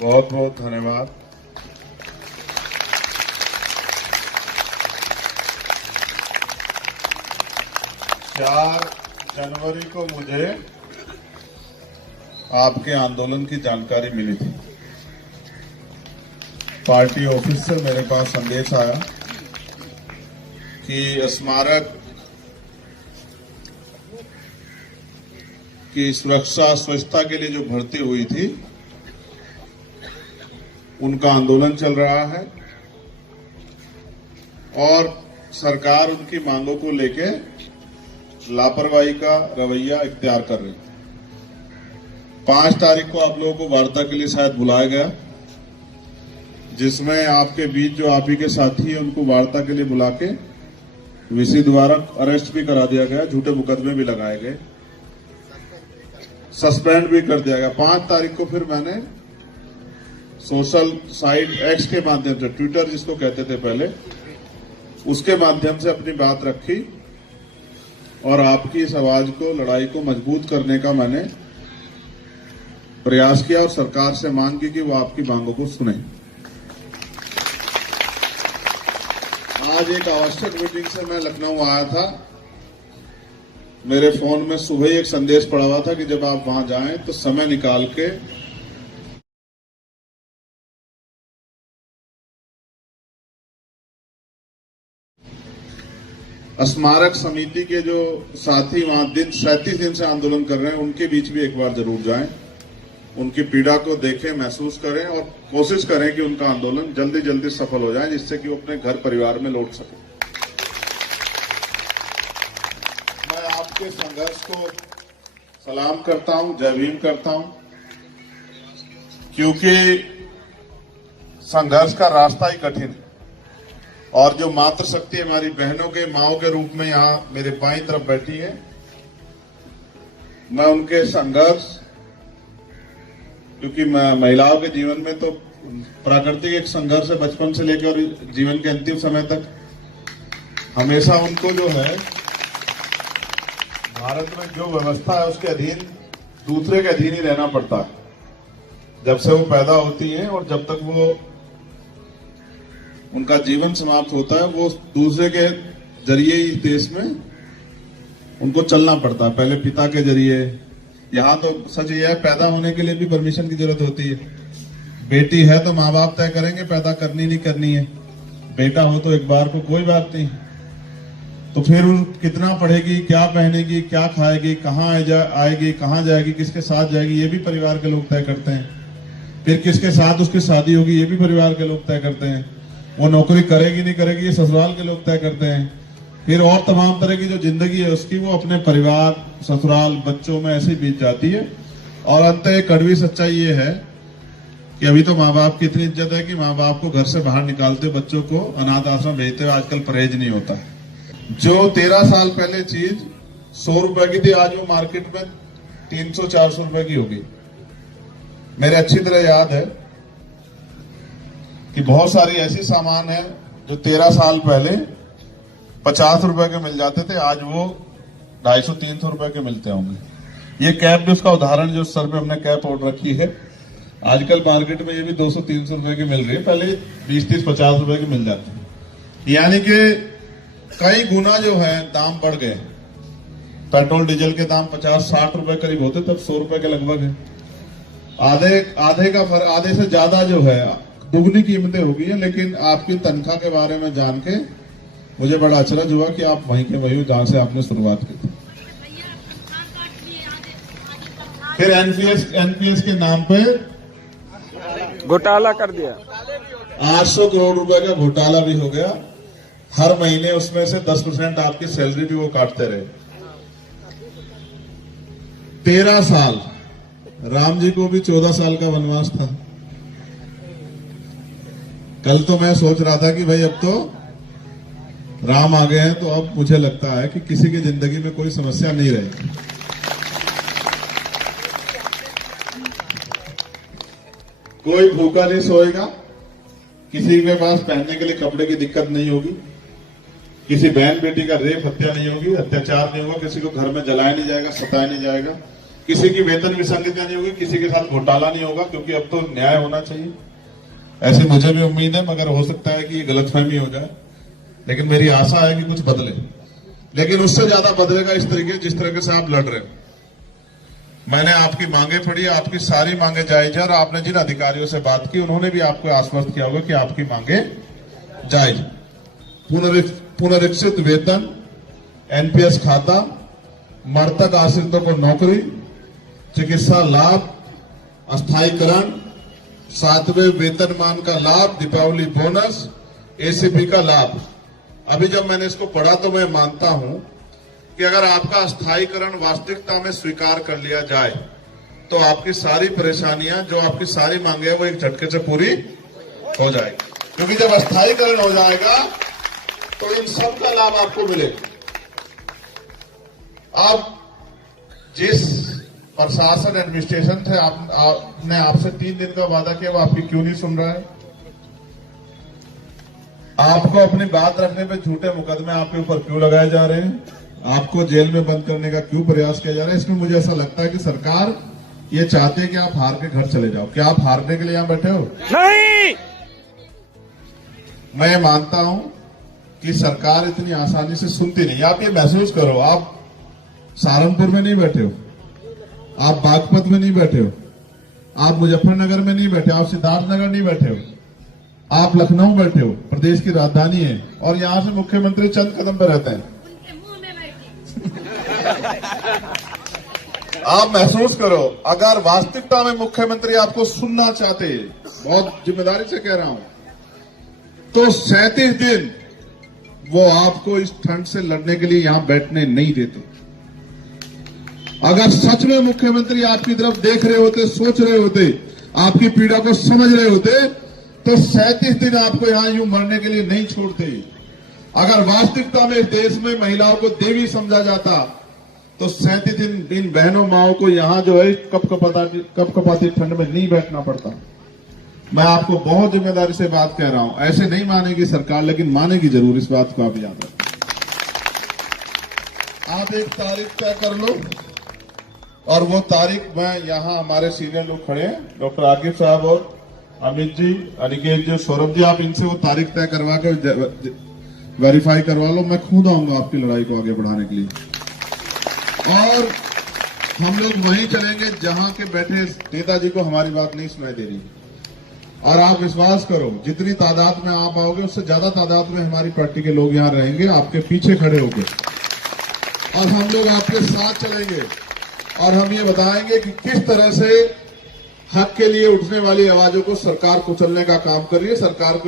बहुत बहुत धन्यवाद। चार जनवरी को मुझे आपके आंदोलन की जानकारी मिली थी। पार्टी ऑफिस से मेरे पास संदेश आया कि स्मारक की सुरक्षा स्वच्छता के लिए जो भर्ती हुई थी उनका आंदोलन चल रहा है और सरकार उनकी मांगों को लेके लापरवाही का रवैया इख्तियार कर रही है। 5 तारीख को आप लोगों को वार्ता के लिए शायद बुलाया गया, जिसमें आपके बीच जो आप ही के साथी हैं उनको वार्ता के लिए बुला के वीसी द्वारा अरेस्ट भी करा दिया गया, झूठे मुकदमे भी लगाए गए, सस्पेंड भी कर दिया गया। 5 तारीख को फिर मैंने सोशल साइट एक्स के माध्यम से, ट्विटर जिसको कहते थे पहले, उसके माध्यम से अपनी बात रखी और आपकी इस आवाज को, लड़ाई को मजबूत करने का मैंने प्रयास किया और सरकार से मांग की कि वो आपकी मांगों को सुने। आज एक आवश्यक मीटिंग से मैं लखनऊ आया था। मेरे फोन में सुबह ही एक संदेश पड़ा हुआ था कि जब आप वहां जाएं तो समय निकाल के स्मारक समिति के जो साथी वहां 37 दिन से आंदोलन कर रहे हैं उनके बीच भी एक बार जरूर जाएं, उनकी पीड़ा को देखें, महसूस करें और कोशिश करें कि उनका आंदोलन जल्दी जल्दी सफल हो जाए, जिससे कि वो अपने घर परिवार में लौट सके। मैं आपके संघर्ष को सलाम करता हूं, जय भीम करता हूं, क्योंकि संघर्ष का रास्ता ही कठिन है और जो मातृशक्ति हमारी बहनों के, माओ के रूप में यहां मेरे बाईं तरफ बैठी है, मैं उनके संघर्ष, क्योंकि महिलाओं के जीवन में तो प्राकृतिक एक संघर्ष है बचपन से लेकर जीवन के अंतिम समय तक, हमेशा उनको जो है भारत में जो व्यवस्था है उसके अधीन, दूसरे के अधीन ही रहना पड़ता है जब से वो पैदा होती है और जब तक वो उनका जीवन समाप्त होता है, वो दूसरे के जरिए इस देश में उनको चलना पड़ता है, पहले पिता के जरिए। यहाँ तो सच ये है, पैदा होने के लिए भी परमिशन की जरूरत होती है। बेटी है तो माँ बाप तय करेंगे पैदा करनी नहीं करनी है, बेटा हो तो एक बार को कोई बात नहीं। तो फिर कितना पढ़ेगी, क्या पहनेगी, क्या खाएगी, कहाँ आएगी, कहाँ जाएगी, किसके साथ जाएगी, ये भी परिवार के लोग तय करते हैं। फिर किसके साथ उसकी शादी होगी, ये भी परिवार के लोग तय करते हैं। वो नौकरी करेगी नहीं करेगी, ये ससुराल के लोग तय करते हैं। फिर और तमाम तरह की जो जिंदगी है उसकी, वो अपने परिवार, ससुराल, बच्चों में ऐसे ही बीत जाती है। और अंत कड़वी सच्चाई ये है कि अभी तो माँ बाप की इतनी इज्जत है कि माँ बाप को घर से बाहर निकालते, बच्चों को अनाथ आश्रम भेजते हुए आजकल परहेज नहीं होता है। जो 13 साल पहले चीज 100 रुपए की थी, आज वो मार्केट में 300-400 रुपए की होगी। मेरे अच्छी तरह याद है कि बहुत सारी ऐसी सामान है जो 13 साल पहले 50 रुपए के मिल जाते थे, आज वो 250-300 रुपए के मिलते होंगे। ये कैप भी उसका उदाहरण, जो सर पे हमने कैप ओढ़ रखी है, आजकल मार्केट में ये भी 200-300 रुपए की मिल रही है, पहले 20-30-50 रुपए की मिल जाती है। यानी कि कई गुना जो है दाम बढ़ गए। पेट्रोल डीजल के दाम 50-60 रुपए करीब होते, तब 100 रुपए के लगभग है। आधे का फर्क, आधे से ज्यादा जो है दुगनी कीमतें हो गई है। लेकिन आपकी तनख्वाह के बारे में जान के मुझे बड़ा अचरज हुआ कि आप वहीं के वही हो जहां से आपने शुरुआत की थी। फिर एनपीएस के नाम पे घोटाला कर दिया, 800 करोड़ रुपए का घोटाला भी हो गया। हर महीने उसमें से 10% आपकी सैलरी भी वो काटते रहे। 13 साल, राम जी को भी 14 साल का वनवास था। कल तो मैं सोच रहा था कि भाई अब तो राम आ गए हैं, तो अब मुझे लगता है कि किसी की जिंदगी में कोई समस्या नहीं रहेगी। कोई भूखा नहीं सोएगा, किसी के पास पहनने के लिए कपड़े की दिक्कत नहीं होगी, किसी बहन बेटी का रेप हत्या नहीं होगी, अत्याचार नहीं होगा, किसी को घर में जलाया नहीं जाएगा, सताया नहीं जाएगा। किसी की वेतन विसंगतियां नहीं होगी, किसी के साथ घोटाला नहीं होगा, क्योंकि अब तो न्याय होना चाहिए। ऐसे मुझे भी उम्मीद है, मगर हो सकता है कि ये गलतफहमी हो जाए, लेकिन मेरी आशा है कि कुछ बदले। लेकिन उससे ज्यादा बदलेगा इस तरीके जिस तरीके से आप लड़ रहे हो। मैंने आपकी मांगे पढ़ी, आपकी सारी मांगे जायज है, और आपने जिन अधिकारियों से बात की उन्होंने भी आपको आश्वस्त किया होगा कि आपकी मांगे जायज। पुनरीक्षित वेतन, एनपीएस खाता, मृतक आश्रितों को नौकरी, चिकित्सा लाभ, अस्थायीकरण, 7वें वेतनमान का लाभ, दीपावली बोनस, एसीपी का लाभ। अभी जब मैंने इसको पढ़ा तो मैं मानता हूं कि अगर आपका अस्थायीकरण वास्तविकता में स्वीकार कर लिया जाए तो आपकी सारी परेशानियां, जो आपकी सारी मांगे वो एक झटके से पूरी हो जाएगी। क्योंकि जब अस्थायीकरण हो जाएगा तो इन सब का लाभ आपको मिलेगा। आप जिस प्रशासन एडमिनिस्ट्रेशन थे, आपने आपसे 3 दिन का वादा किया, वो आपकी क्यों नहीं सुन रहा है? आपको अपनी बात रखने पे झूठे मुकदमे आपके ऊपर क्यों लगाए जा रहे हैं? आपको जेल में बंद करने का क्यों प्रयास किया जा रहा है? इसमें मुझे ऐसा लगता है कि सरकार ये चाहती है कि आप हार के घर चले जाओ। क्या आप हारने के लिए यहां बैठे हो? नहीं। मैं मानता हूं कि सरकार इतनी आसानी से सुनती नहीं। आप ये महसूस करो, आप सहारनपुर में नहीं बैठे हो, आप बागपत में नहीं बैठे हो, आप मुजफ्फरनगर में नहीं बैठे, आप सिद्धार्थनगर नहीं बैठे हो, आप लखनऊ बैठे हो, प्रदेश की राजधानी है, और यहां से मुख्यमंत्री चंद कदम पर रहते हैं। आप महसूस करो, अगर वास्तविकता में मुख्यमंत्री आपको सुनना चाहते, बहुत जिम्मेदारी से कह रहा हूं, तो 37 दिन वो आपको इस ठंड से लड़ने के लिए यहां बैठने नहीं देते। अगर सच में मुख्यमंत्री आपकी तरफ देख रहे होते, सोच रहे होते, आपकी पीड़ा को समझ रहे होते, तो 37 दिन आपको यहां यूं मरने के लिए नहीं छोड़ते। अगर वास्तविकता में इस देश में महिलाओं को देवी समझा जाता तो 37 दिन इन बहनों माओं को यहां जो है कपकपाती ठंड में नहीं बैठना पड़ता। मैं आपको बहुत जिम्मेदारी से बात कह रहा हूं, ऐसे नहीं मानेगी सरकार, लेकिन मानेगी जरूर, इस बात को आप याद रखें। आप एक तारीख तय कर लो, और वो तारीख मैं यहां हमारे सीनियर लोग खड़े हैं, डॉक्टर आकिब साहब और अमित जी, अनिकेत जी, सौरभ जी, आप इनसे वो तारीख तय करवा कर वेरीफाई करवा लो। मैं खुद आऊंगा आपकी लड़ाई को आगे बढ़ाने के लिए, और हम लोग वहीं चलेंगे जहां के बैठे नेताजी को हमारी बात नहीं सुनाई दे रही। और आप विश्वास करो, जितनी तादाद में आप आओगे उससे ज्यादा तादाद में हमारी पार्टी के लोग यहां रहेंगे, आपके पीछे खड़े होकर, और हम लोग आपके साथ चलेंगे, और हम ये बताएंगे कि किस तरह से हक के लिए उठने वाली आवाजों को सरकार कुचलने का काम कर रही है। सरकार को